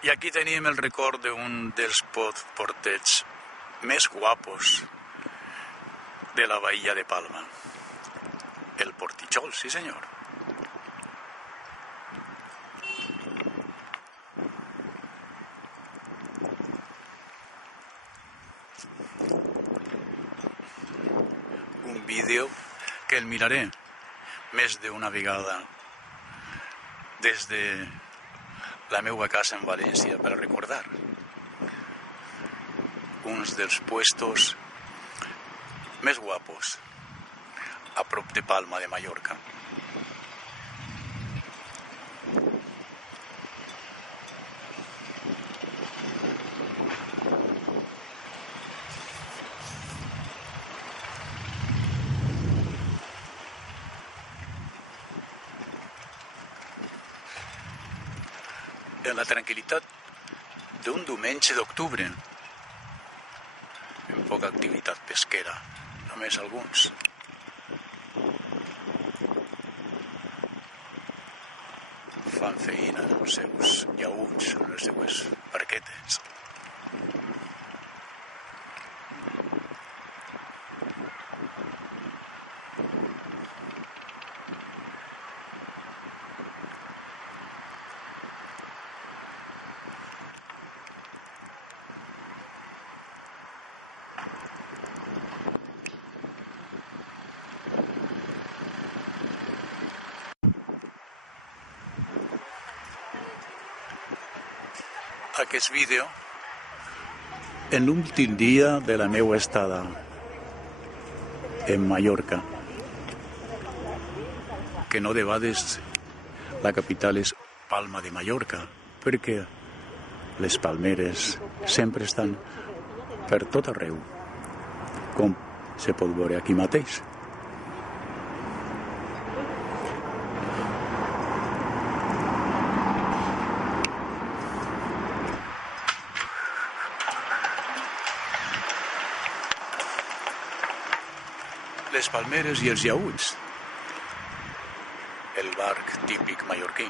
I aquí tenim el record d'un dels portets més guapos de la bahia de Palma. El Portitxol, sí senyor. Un vídeo que el miraré més d'una vegada des de la meva casa en València per a recordar uns dels puestos més guapos a prop de Palma de Mallorca. En la tranquil·litat d'un diumenge d'octubre, amb poca activitat pesquera, només alguns. Fan feina en els seus llaüts, en les seues barquetes. Aquest vídeo en l'últim dia de la meva estada en Mallorca, que no debades la capital és Palma de Mallorca, perquè les palmeres sempre estan per tot arreu, com se pot veure aquí mateix. Les palmeres i els llaüts, el barc típic mallorquí.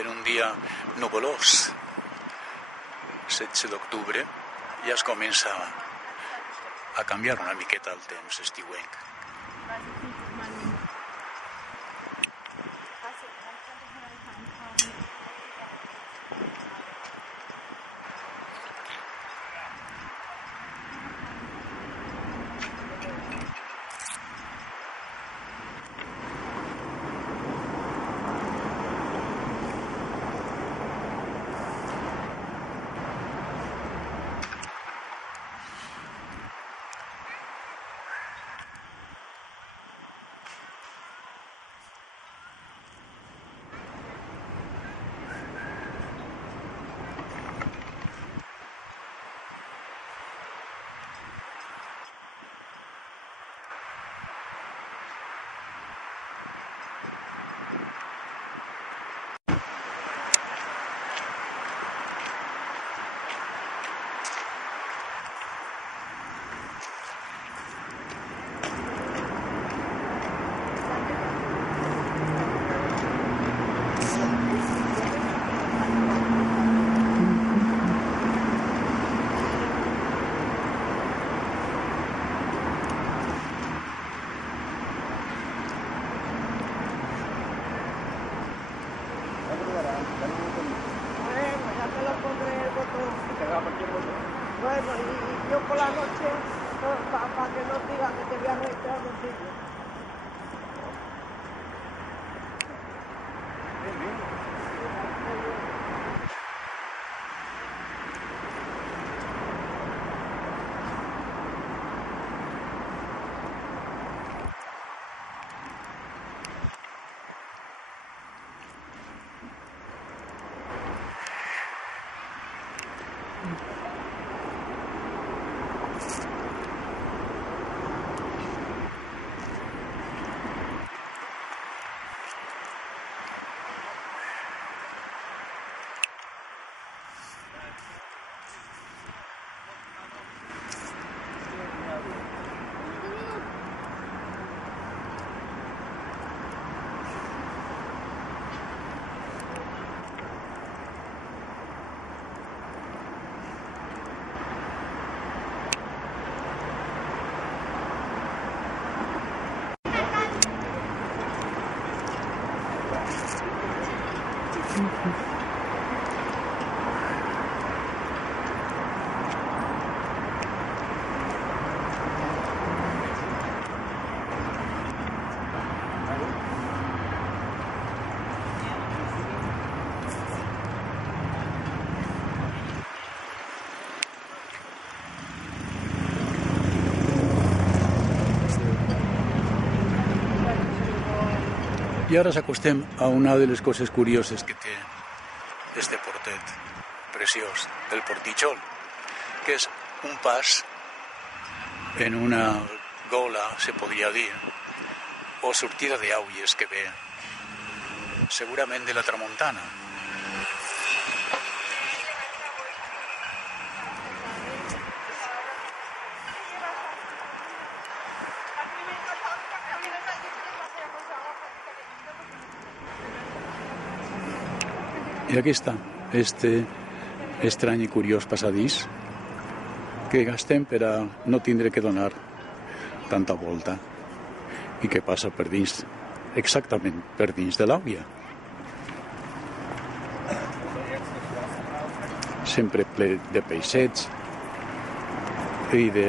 En un dia nuvolós, 16 d'octubre, ja es comença a canviar una miqueta el temps estiuenc. Bueno, y yo por la noche, para que no digan que te voy a registrar contigo. I ara s'acostem a una de les coses curioses que té este portet preciós, el Portitxol, que és un pas en una gola, se podria dir, o sortida d'aigües que ve segurament de la tramuntana. I aquí està, este estrany i curiós passadís que gastem per a no tindre que donar tanta volta i que passa per dins, exactament per dins de l'àvia. Sempre ple de peixets i de...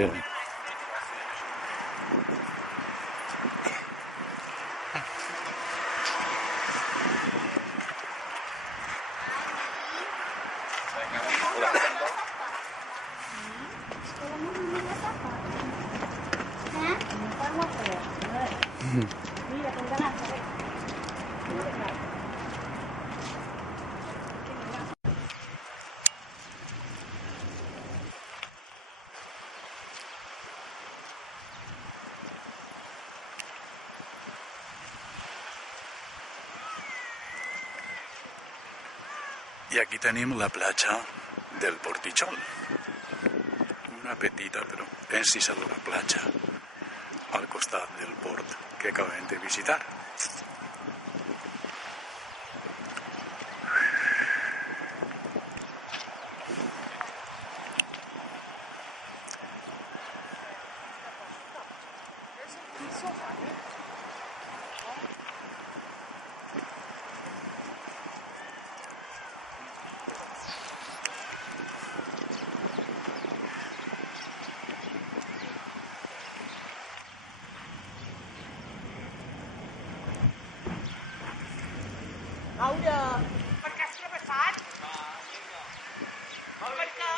I aquí tenim la platja del Portitxol. Una petita però encisadora platja al costat del port que acabem de visitar. Laura, per què has travessat? Per què?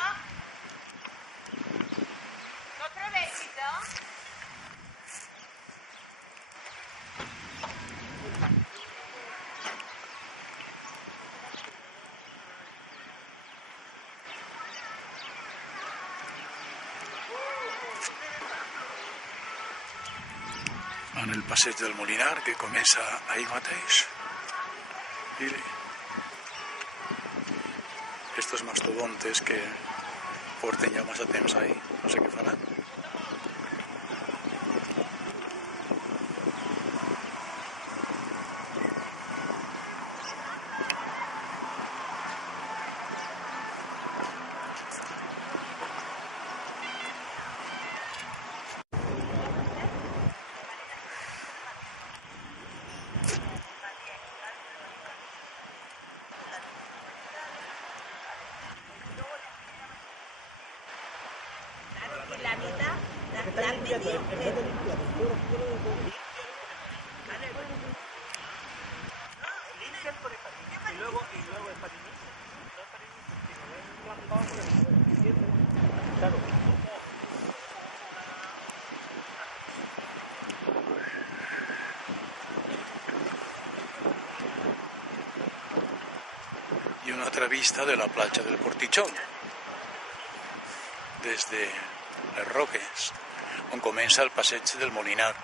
No travessis, En el passeig del Molinar, que comença ahí mateix. Y estos mastodontes que porten ja massa temps ahí, no sé què faran. la mitad, la media. Y luego el patinista. Claro. I una altra vista de la platja del Portitxol, des de les roques, on comença el passeig del Molinar.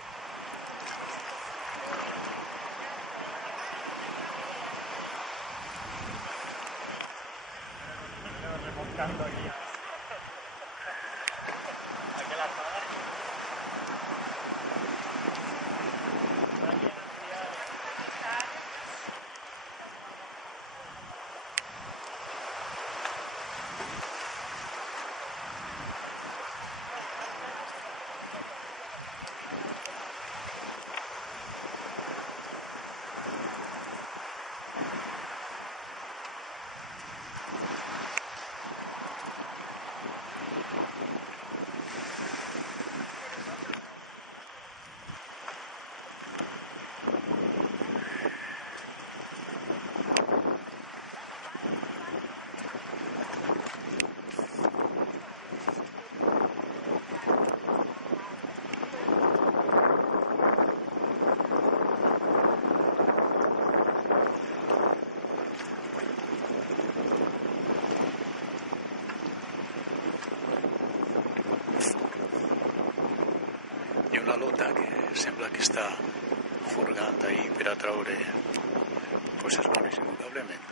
palota que sembla que està furgant ahí per atraure coses bones, indudablement.